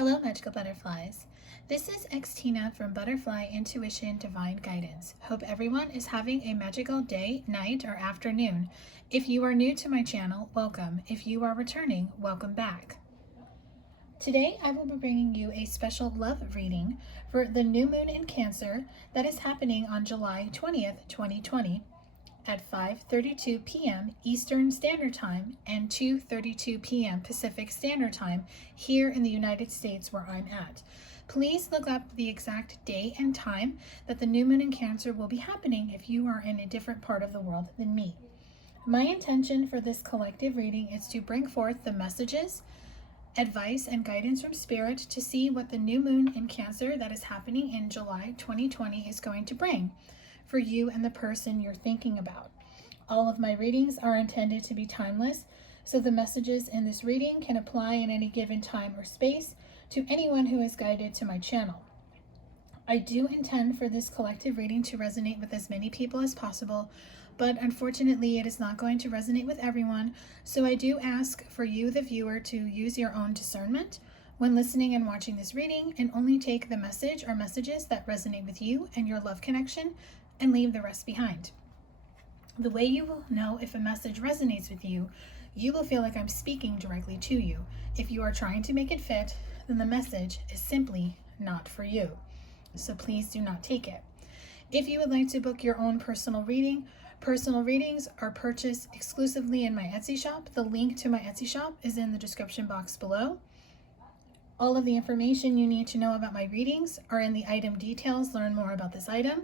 Hello, magical butterflies. This is Xtina from ButterflyIntuition Divine Guidance. Hope everyone is having a magical day, night, or afternoon. If you are new to my channel, welcome. If you are returning, welcome back. Today, I will be bringing you a special love reading for the new moon in Cancer that is happening on July 20th, 2020 at 5:32 p.m. Eastern Standard Time and 2:32 p.m. Pacific Standard Time here in the United States where I'm at. Please look up the exact day and time that the new moon in Cancer will be happening if you are in a different part of the world than me. My intention for this collective reading is to bring forth the messages, advice, and guidance from Spirit to see what the new moon in Cancer that is happening in July 2020 is going to bring for you and the person you're thinking about. All of my readings are intended to be timeless, so the messages in this reading can apply in any given time or space to anyone who is guided to my channel. I do intend for this collective reading to resonate with as many people as possible, but unfortunately it is not going to resonate with everyone, so I do ask for you, the viewer, to use your own discernment when listening and watching this reading and only take the message or messages that resonate with you and your love connection and leave the rest behind. The way you will know if a message resonates with you, you will feel like I'm speaking directly to you. If you are trying to make it fit, then the message is simply not for you. So please do not take it. If you would like to book your own personal reading, personal readings are purchased exclusively in my Etsy shop. The link to my Etsy shop is in the description box below. All of the information you need to know about my readings are in the item details. Learn more about this item.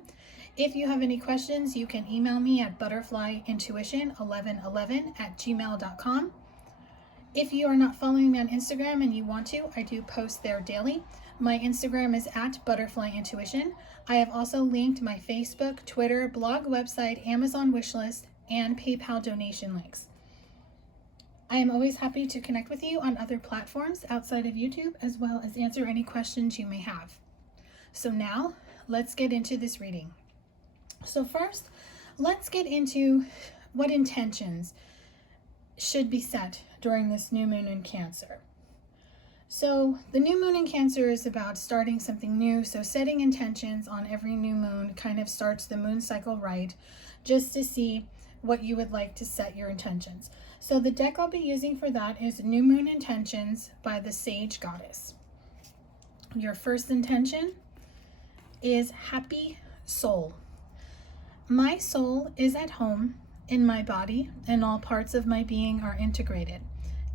If you have any questions, you can email me at butterflyintuition1111@gmail.com. If you are not following me on Instagram and you want to, I do post there daily. My Instagram is at ButterflyIntuition. I have also linked my Facebook, Twitter, blog, website, Amazon wishlist, and PayPal donation links. I am always happy to connect with you on other platforms outside of YouTube, as well as answer any questions you may have. So now, let's get into this reading. So first, let's get into what intentions should be set during this new moon in Cancer. So the new moon in Cancer is about starting something new. So setting intentions on every new moon kind of starts the moon cycle right, just to see what you would like to set your intentions. So the deck I'll be using for that is New Moon Intentions by the Sage Goddess. Your first intention is happy soul. My soul is at home in my body, and all parts of my being are integrated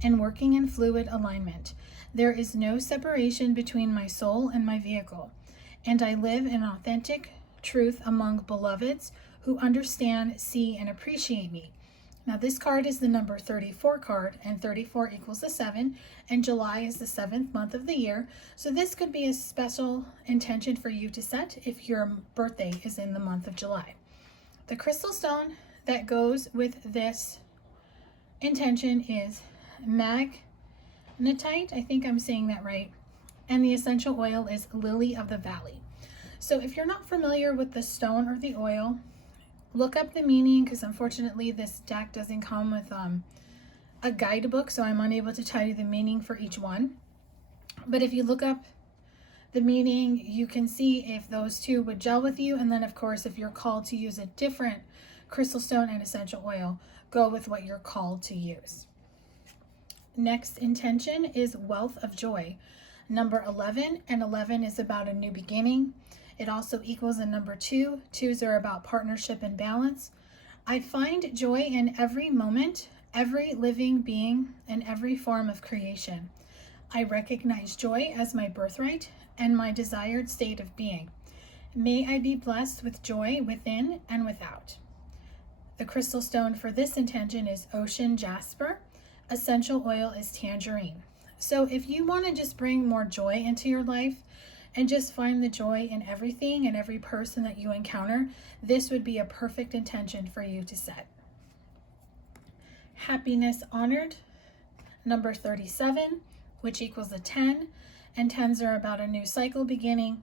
and working in fluid alignment. There is no separation between my soul and my vehicle, and I live in authentic truth among beloveds who understand, see, and appreciate me. Now this card is the number 34 card, and 34 equals the 7, and July is the 7th month of the year. So this could be a special intention for you to set if your birthday is in the month of July. The crystal stone that goes with this intention is magnetite. I think I'm saying that right. And the essential oil is Lily of the Valley. So if you're not familiar with the stone or the oil, look up the meaning, because unfortunately this deck doesn't come with a guidebook, so I'm unable to tell you the meaning for each one. But if you look up the meaning, you can see if those two would gel with you. And then of course, if you're called to use a different crystal stone and essential oil, go with what you're called to use. Next intention is wealth of joy. Number 11, and 11 is about a new beginning. It also equals a number 2. 2s are about partnership and balance. I find joy in every moment, every living being, and every form of creation. I recognize joy as my birthright and my desired state of being. May I be blessed with joy within and without. The crystal stone for this intention is ocean jasper. Essential oil is tangerine. So if you want to just bring more joy into your life and just find the joy in everything and every person that you encounter, this would be a perfect intention for you to set. Happiness honored, number 37, which equals a 10, and 10s are about a new cycle beginning.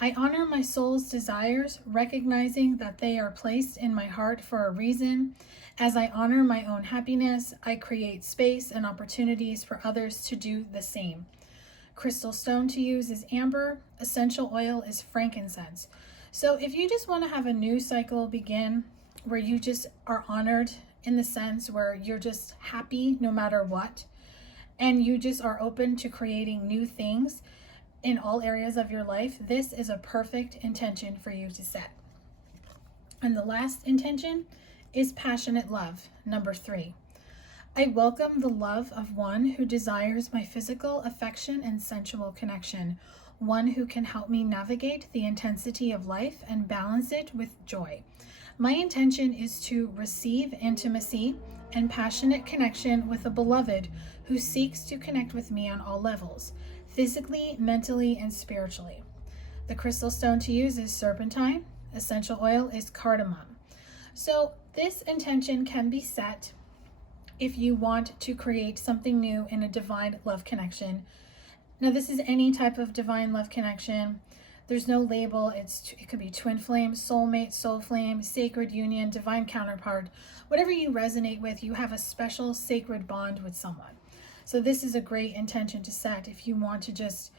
I honor my soul's desires, recognizing that they are placed in my heart for a reason. As I honor my own happiness, I create space and opportunities for others to do the same. Crystal stone to use is amber. Essential oil is frankincense. So if you just want to have a new cycle begin where you just are honored in the sense where you're just happy no matter what, and you just are open to creating new things in all areas of your life, this is a perfect intention for you to set. And the last intention is passionate love, number 3. I welcome the love of one who desires my physical affection and sensual connection, one who can help me navigate the intensity of life and balance it with joy. My intention is to receive intimacy and passionate connection with a beloved who seeks to connect with me on all levels, physically, mentally, and spiritually. The crystal stone to use is serpentine. Essential oil is cardamom. So this intention can be set if you want to create something new in a divine love connection. Now, this is any type of divine love connection. There's no label. It could be twin flame, soulmate, soul flame, sacred union, divine counterpart. Whatever you resonate with, you have a special sacred bond with someone. So this is a great intention to set if you want to just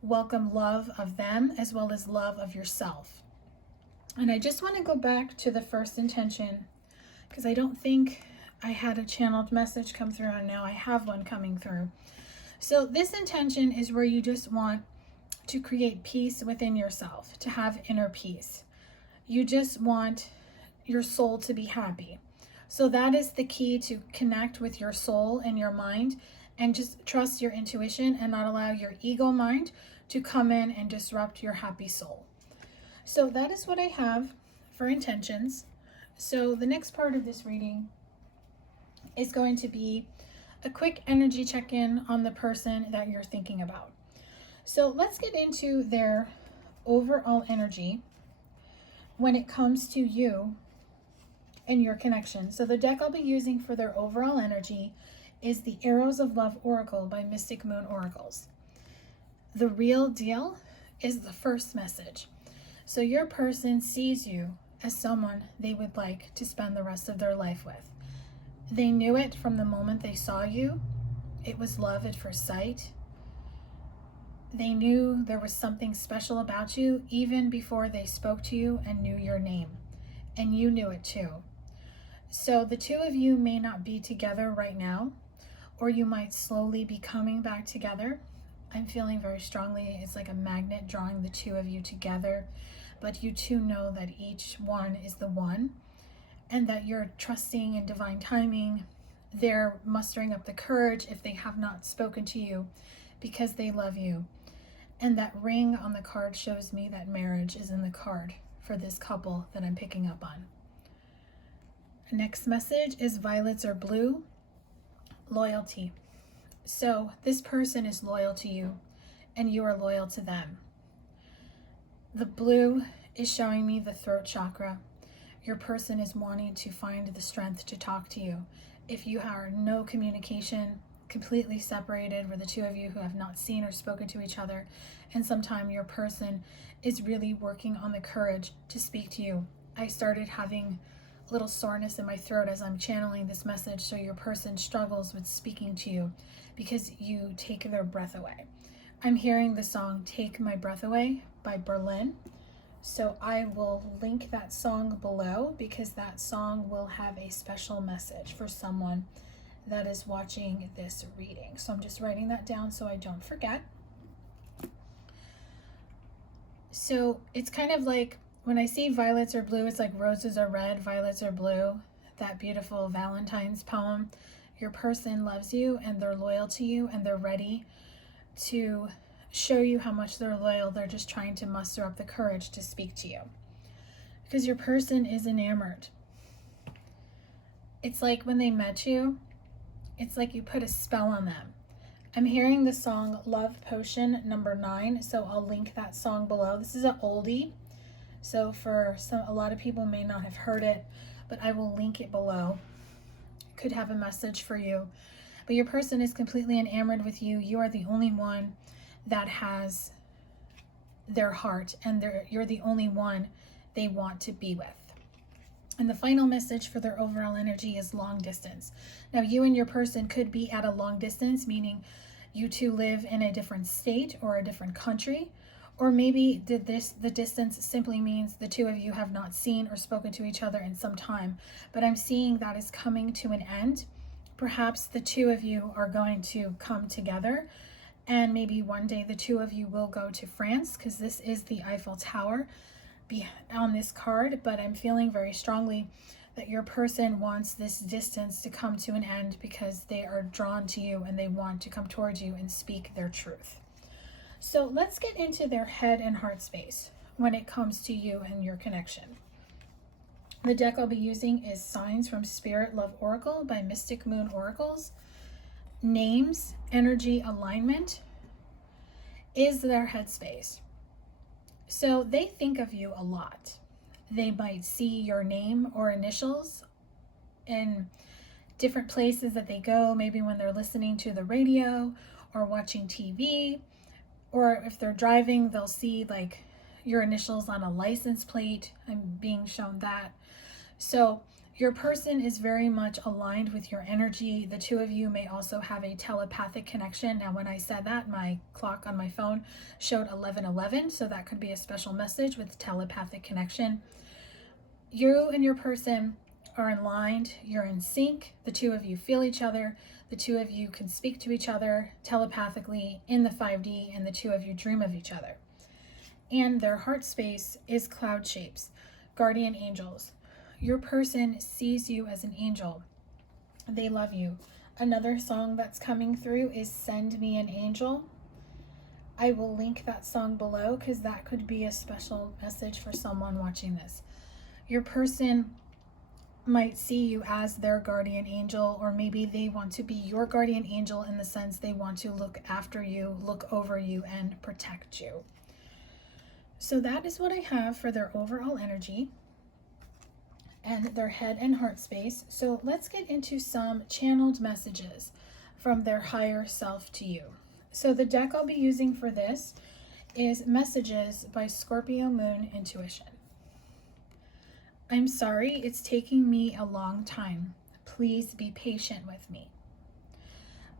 welcome love of them as well as love of yourself. And I just want to go back to the first intention because I don't think I had a channeled message come through, and now I have one coming through. So this intention is where you just want to create peace within yourself, to have inner peace. You just want your soul to be happy. So that is the key, to connect with your soul and your mind and just trust your intuition and not allow your ego mind to come in and disrupt your happy soul. So that is what I have for intentions. So the next part of this reading is going to be a quick energy check-in on the person that you're thinking about. So let's get into their overall energy when it comes to you and your connection. So the deck I'll be using for their overall energy is the Arrows of Love Oracle by Mystic Moon Oracles. The real deal is the first message. So your person sees you as someone they would like to spend the rest of their life with. They knew it from the moment they saw you. It was love at first sight. They knew there was something special about you even before they spoke to you and knew your name. And you knew it too. So the two of you may not be together right now, or you might slowly be coming back together. I'm feeling very strongly it's like a magnet drawing the two of you together, but you two know that each one is the one, and that you're trusting in divine timing. They're mustering up the courage if they have not spoken to you because they love you. And that ring on the card shows me that marriage is in the card for this couple that I'm picking up on. Next message is violets are blue, loyalty. So this person is loyal to you and you are loyal to them. The blue is showing me the throat chakra. Your person is wanting to find the strength to talk to you. If you are no communication, completely separated, where the two of you who have not seen or spoken to each other in some time, your person is really working on the courage to speak to you. I started having a little soreness in my throat as I'm channeling this message, so your person struggles with speaking to you because you take their breath away. I'm hearing the song Take My Breath Away by Berlin. So I will link that song below because that song will have a special message for someone that is watching this reading. So I'm just writing that down so I don't forget. So it's kind of like when I see violets are blue, it's like roses are red, violets are blue. That beautiful Valentine's poem. Your person loves you and they're loyal to you and they're ready to show you how much they're loyal. They're just trying to muster up the courage to speak to you because your person is enamored. It's like when they met you, it's like you put a spell on them. I'm hearing the song Love Potion number 9, so I'll link that song below. This is an oldie, so for a lot of people may not have heard it, but I will link it below. It could have a message for you. But your person is completely enamored with you. You are the only one that has their heart, and you're the only one they want to be with. And the final message for their overall energy is long distance. Now, you and your person could be at a long distance, meaning you two live in a different state or a different country. Or maybe the distance simply means the two of you have not seen or spoken to each other in some time. But I'm seeing that is coming to an end. Perhaps the two of you are going to come together, and maybe one day the two of you will go to France, because this is the Eiffel Tower on this card. But I'm feeling very strongly that your person wants this distance to come to an end because they are drawn to you and they want to come towards you and speak their truth. So let's get into their head and heart space when it comes to you and your connection. The deck I'll be using is Signs from Spirit Love Oracle by Mystic Moon Oracles. Names, energy alignment is their headspace. So they think of you a lot. They might see your name or initials in different places that they go, maybe when they're listening to the radio or watching TV. Or if they're driving, they'll see like your initials on a license plate. I'm being shown that. So your person is very much aligned with your energy. The two of you may also have a telepathic connection. Now, when I said that, my clock on my phone showed 11:11. So that could be a special message with telepathic connection. You and your person are aligned. You're in sync. The two of you feel each other. The two of you can speak to each other telepathically in the 5D, and the two of you dream of each other. And their heart space is cloud shapes, guardian angels. Your person sees you as an angel. They love you. Another song that's coming through is Send Me an Angel. I will link that song below because that could be a special message for someone watching this. Your person might see you as their guardian angel, or maybe they want to be your guardian angel in the sense they want to look after you, look over you, and protect you. So that is what I have for their overall energy and their head and heart space. So let's get into some channeled messages from their higher self to you. So the deck I'll be using for this is Messages by Scorpio Moon Intuition. I'm sorry it's taking me a long time. Please be patient with me.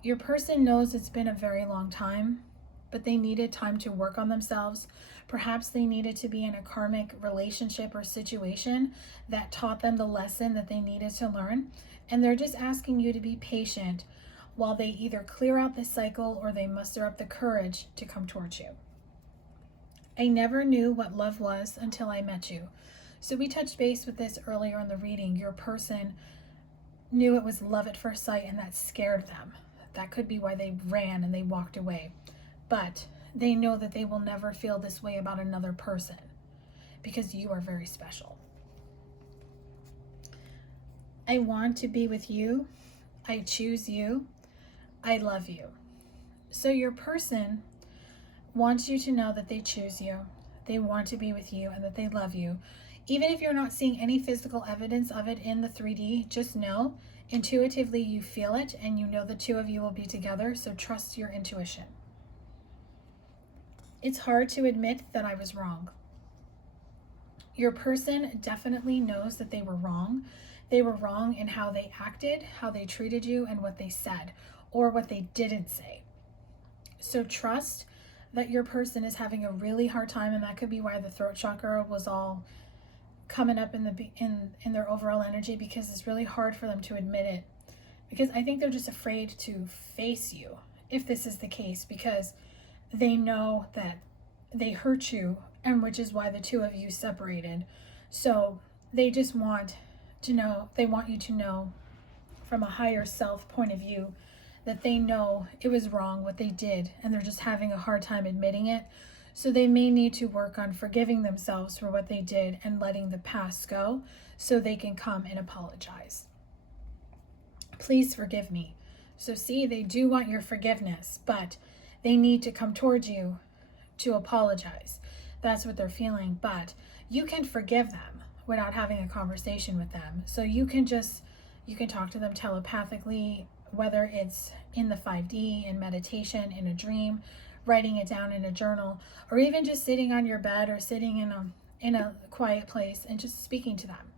Your person knows it's been a very long time, but they needed time to work on themselves. Perhaps they needed to be in a karmic relationship or situation that taught them the lesson that they needed to learn. And they're just asking you to be patient while they either clear out this cycle or they muster up the courage to come towards you. I never knew what love was until I met you. So we touched base with this earlier in the reading. Your person knew it was love at first sight, and that scared them. That could be why they ran and they walked away. But they know that they will never feel this way about another person because you are very special. I want to be with you. I choose you. I love you. So your person wants you to know that they choose you. They want to be with you and that they love you. Even if you're not seeing any physical evidence of it in the 3D, just know intuitively you feel it and you know the two of you will be together. So trust your intuition. It's hard to admit that I was wrong. Your person definitely knows that they were wrong. They were wrong in how they acted, how they treated you, and what they said, or what they didn't say. So trust that your person is having a really hard time, and that could be why the throat chakra was all coming up in their overall energy, because it's really hard for them to admit it. Because I think they're just afraid to face you if this is the case, because they know that they hurt you, and which is why the two of you separated. So they just want to know, they want you to know from a higher self point of view that they know it was wrong what they did, and they're just having a hard time admitting it. So they may need to work on forgiving themselves for what they did and letting the past go so they can come and apologize. Please forgive me. So see, they do want your forgiveness, but they need to come towards you to apologize. That's what they're feeling, but you can forgive them without having a conversation with them. So you can talk to them telepathically, whether it's in the 5D, in meditation, in a dream, writing it down in a journal, or even just sitting on your bed or sitting in a quiet place and just speaking to them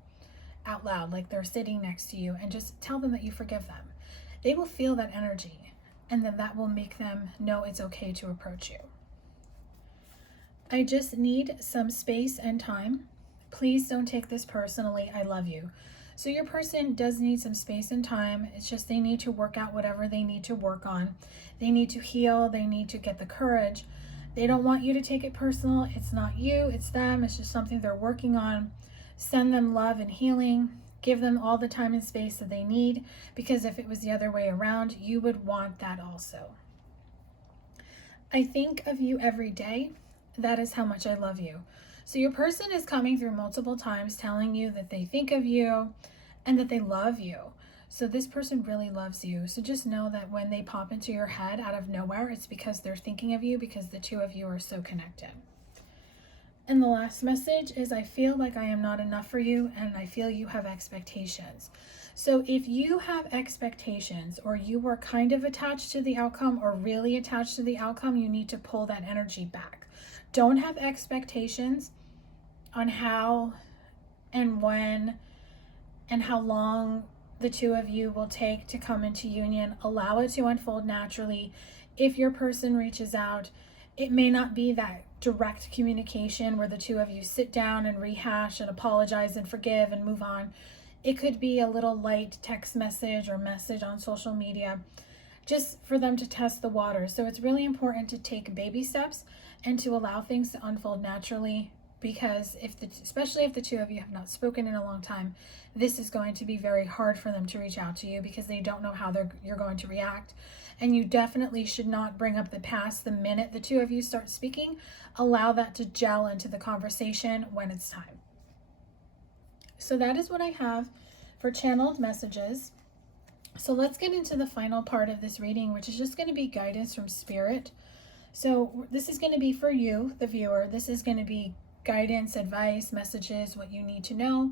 out loud like they're sitting next to you, and just tell them that you forgive them. They will feel that energy. and then that will make them know it's okay to approach you. I just need some space and time. Please don't take this personally. I love you. So your person does need some space and time. It's just they need to work out whatever they need to work on. They need to heal. They need to get the courage. They don't want you to take it personal. It's not you, it's them. It's just something they're working on. Send them love and healing. Give them all the time and space that they need, because if it was the other way around, you would want that also. I think of you every day. That is how much I love you. So your person is coming through multiple times telling you that they think of you and that they love you. So this person really loves you. So just know that when they pop into your head out of nowhere, it's because they're thinking of you, because the two of you are so connected. And the last message is, I feel like I am not enough for you, and I feel you have expectations. So if you have expectations, or you were kind of attached to the outcome or really attached to the outcome, you need to pull that energy back. Don't have expectations on how and when and how long the two of you will take to come into union. Allow it to unfold naturally. If your person reaches out, it may not be that direct communication where the two of you sit down and rehash and apologize and forgive and move on. It could be a little light text message or message on social media, just for them to test the water. So it's really important to take baby steps and to allow things to unfold naturally, because especially if the two of you have not spoken in a long time, this is going to be very hard for them to reach out to you, because they don't know how you're going to react. And you definitely should not bring up the past the minute the two of you start speaking. Allow that to gel into the conversation when it's time. So that is what I have for channeled messages. So let's get into the final part of this reading, which is just going to be guidance from Spirit. So this is going to be for you, the viewer. This is going to be guidance, advice, messages, what you need to know,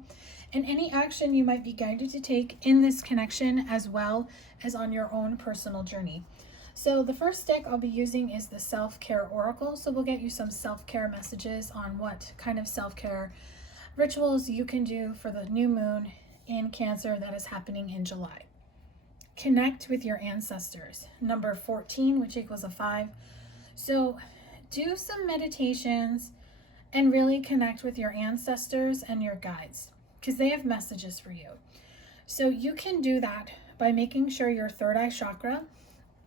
and any action you might be guided to take in this connection, as well as on your own personal journey. So the first deck I'll be using is the Self-Care Oracle. So we'll get you some self-care messages on what kind of self-care rituals you can do for the new moon in Cancer that is happening in July. Connect with your ancestors. Number 14, which equals a 5. So do some meditations and really connect with your ancestors and your guides, because they have messages for you. So you can do that by making sure your third eye chakra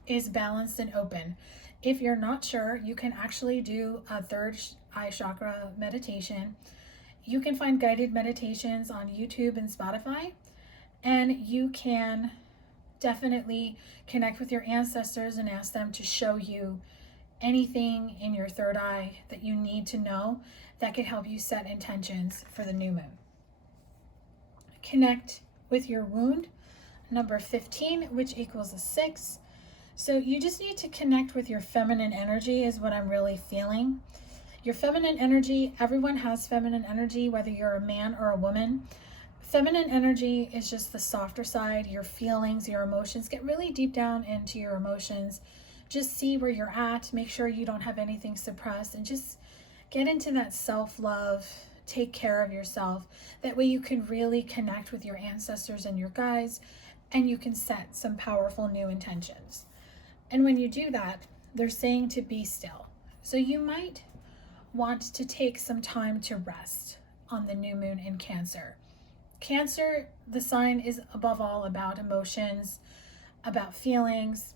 is balanced and open. If you're not sure, you can actually do a third eye chakra meditation. You can find guided meditations on YouTube and Spotify, and you can definitely connect with your ancestors and ask them to show you anything in your third eye that you need to know that could help you set intentions for the new moon. Connect with your wound. Number 15, which equals a 6. So you just need to connect with your feminine energy is what I'm really feeling. Your feminine energy, everyone has feminine energy, whether you're a man or a woman. Feminine energy is just the softer side, your feelings, your emotions. Get really deep down into your emotions. Just see where you're at. Make sure you don't have anything suppressed, and just get into that self-love. Take care of yourself. That way you can really connect with your ancestors and your guides, and you can set some powerful new intentions. And when you do that, they're saying to be still. So you might want to take some time to rest on the new moon in Cancer. Cancer, the sign is above all about emotions, about feelings.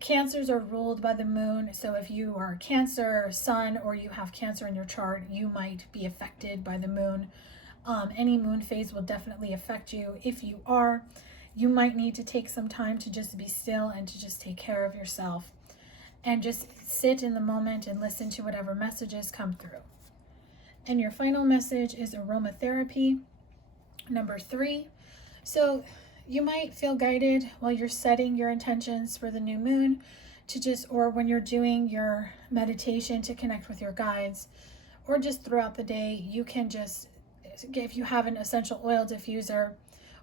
Cancers are ruled by the moon, so if you are Cancer sun or you have Cancer in your chart, you might be affected by the moon. Any moon phase will definitely affect you. If you are, you might need to take some time to just be still and to just take care of yourself and just sit in the moment and listen to whatever messages come through. And your final message is aromatherapy, number 3. So you might feel guided while you're setting your intentions for the new moon to just, or when you're doing your meditation to connect with your guides, or just throughout the day, you can just, if you have an essential oil diffuser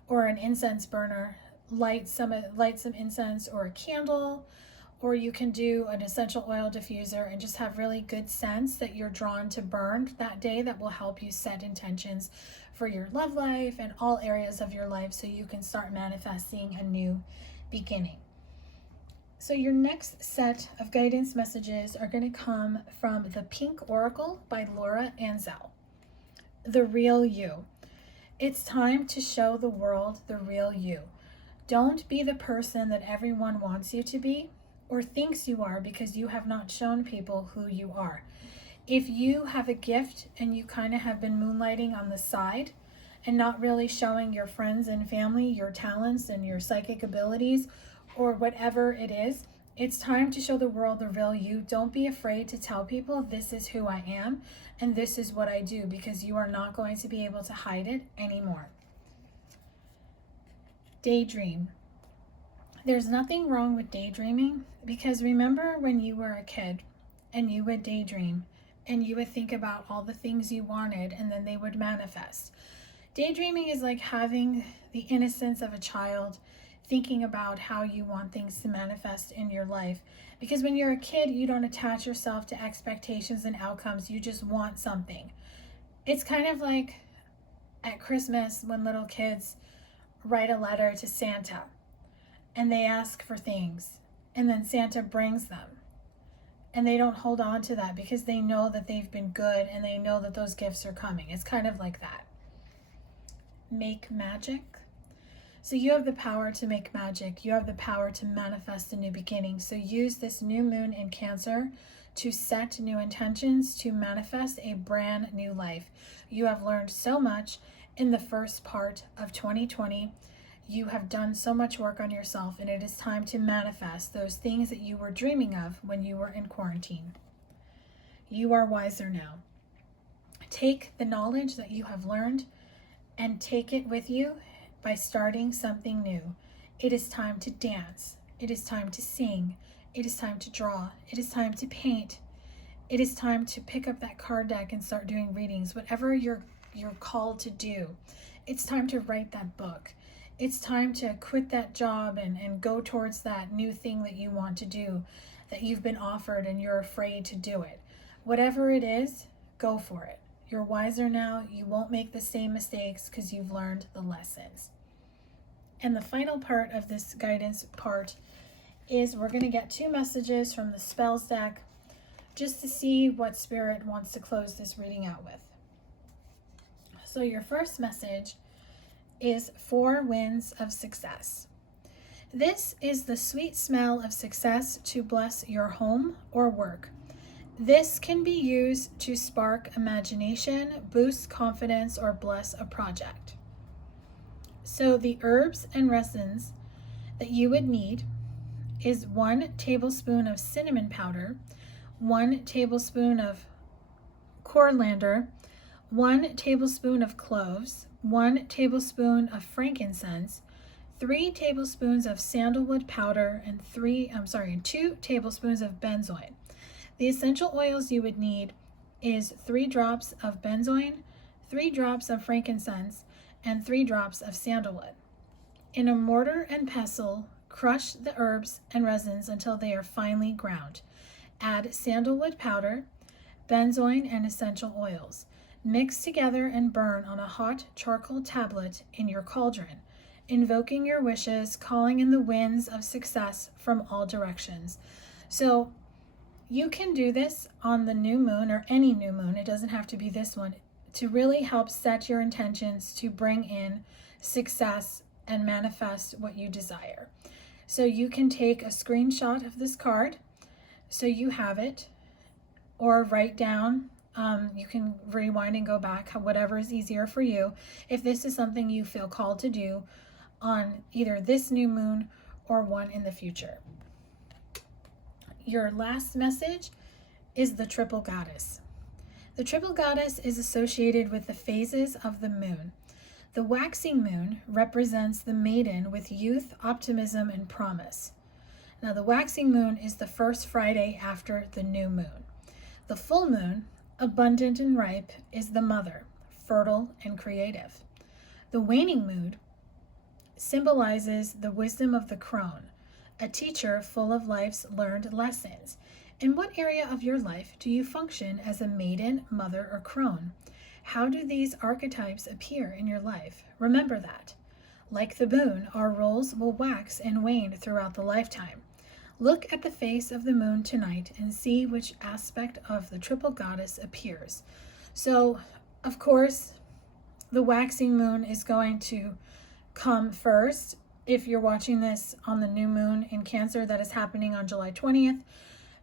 or an incense burner, light some incense or a candle, or you can do an essential oil diffuser and just have really good scents that you're drawn to burn that day that will help you set intentions for your love life and all areas of your life, so you can start manifesting a new beginning. So your next set of guidance messages are going to come from the Pink Oracle by Laura Ansel. The real you. It's time to show the world the real you. Don't be the person that everyone wants you to be or thinks you are because you have not shown people who you are. If you have a gift and you kind of have been moonlighting on the side and not really showing your friends and family your talents and your psychic abilities or whatever it is, it's time to show the world the real you. Don't be afraid to tell people this is who I am and this is what I do, because you are not going to be able to hide it anymore. Daydream. There's nothing wrong with daydreaming, because remember when you were a kid and you would daydream and you would think about all the things you wanted and then they would manifest. Daydreaming is like having the innocence of a child, thinking about how you want things to manifest in your life. Because when you're a kid, you don't attach yourself to expectations and outcomes. You just want something. It's kind of like at Christmas when little kids write a letter to Santa and they ask for things and then Santa brings them. And they don't hold on to that because they know that they've been good and they know that those gifts are coming. It's kind of like that. Make magic. So you have the power to make magic. You have the power to manifest a new beginning. So use this new moon in Cancer to set new intentions, to manifest a brand new life. You have learned so much in the first part of 2020. You have done so much work on yourself, and it is time to manifest those things that you were dreaming of when you were in quarantine. You are wiser now. Take the knowledge that you have learned and take it with you by starting something new. It is time to dance. It is time to sing. It is time to draw. It is time to paint. It is time to pick up that card deck and start doing readings. Whatever you're called to do, it's time to write that book. It's time to quit that job and go towards that new thing that you want to do, that you've been offered and you're afraid to do it. Whatever it is, go for it. You're wiser now. You won't make the same mistakes because you've learned the lessons. And the final part of this guidance part is we're going to get 2 messages from the spells deck just to see what Spirit wants to close this reading out with. So your first message is 4 winds of success. This is the sweet smell of success to bless your home or work. This can be used to spark imagination, boost confidence, or bless a project. So the herbs and resins that you would need is 1 tablespoon of cinnamon powder, 1 tablespoon of coriander, 1 tablespoon of cloves, 1 tablespoon of frankincense, 3 tablespoons of sandalwood powder, and 2 tablespoons of benzoin. The essential oils you would need is 3 drops of benzoin, 3 drops of frankincense, and 3 drops of sandalwood. In a mortar and pestle, crush the herbs and resins until they are finely ground. Add sandalwood powder, benzoin, and essential oils. Mix together and burn on a hot charcoal tablet in your cauldron, invoking your wishes, calling in the winds of success from all directions. So you can do this on the new moon or any new moon, it doesn't have to be this one, to really help set your intentions to bring in success and manifest what you desire. So you can take a screenshot of this card so you have it, or write down. You can rewind and go back, whatever is easier for you, if this is something you feel called to do on either this new moon or one in the future. Your last message is the Triple Goddess. The Triple Goddess is associated with the phases of the moon. The waxing moon represents the maiden with youth, optimism, and promise. Now, the waxing moon is the first Friday after the new moon. The full moon, abundant and ripe, is the mother, fertile and creative. The waning moon symbolizes the wisdom of the crone, a teacher full of life's learned lessons. In what area of your life do you function as a maiden, mother, or crone? How do these archetypes appear in your life? Remember that. Like the moon, our roles will wax and wane throughout the lifetime. Look at the face of the moon tonight and see which aspect of the triple goddess appears. So, of course, the waxing moon is going to come first. If you're watching this on the new moon in Cancer, that is happening on July 20th.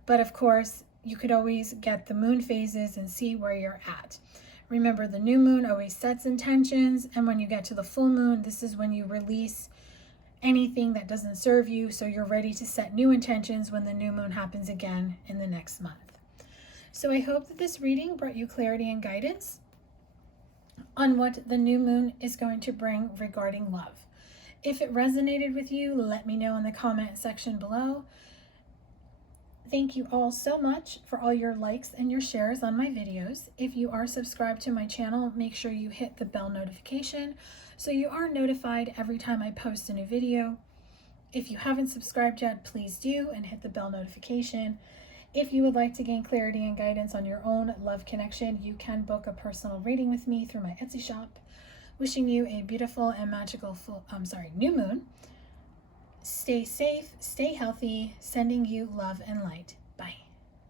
But of course, you could always get the moon phases and see where you're at. Remember, the new moon always sets intentions, and when you get to the full moon, this is when you release anything that doesn't serve you, so you're ready to set new intentions when the new moon happens again in the next month. So I hope that this reading brought you clarity and guidance on what the new moon is going to bring regarding love. If it resonated with you, let me know in the comment section below. Thank you all so much for all your likes and your shares on my videos. If you are subscribed to my channel, make sure you hit the bell notification so you are notified every time I post a new video. If you haven't subscribed yet, please do and hit the bell notification. If you would like to gain clarity and guidance on your own love connection, you can book a personal reading with me through my Etsy shop. Wishing you a beautiful and magical new moon. Stay safe, stay healthy, sending you love and light.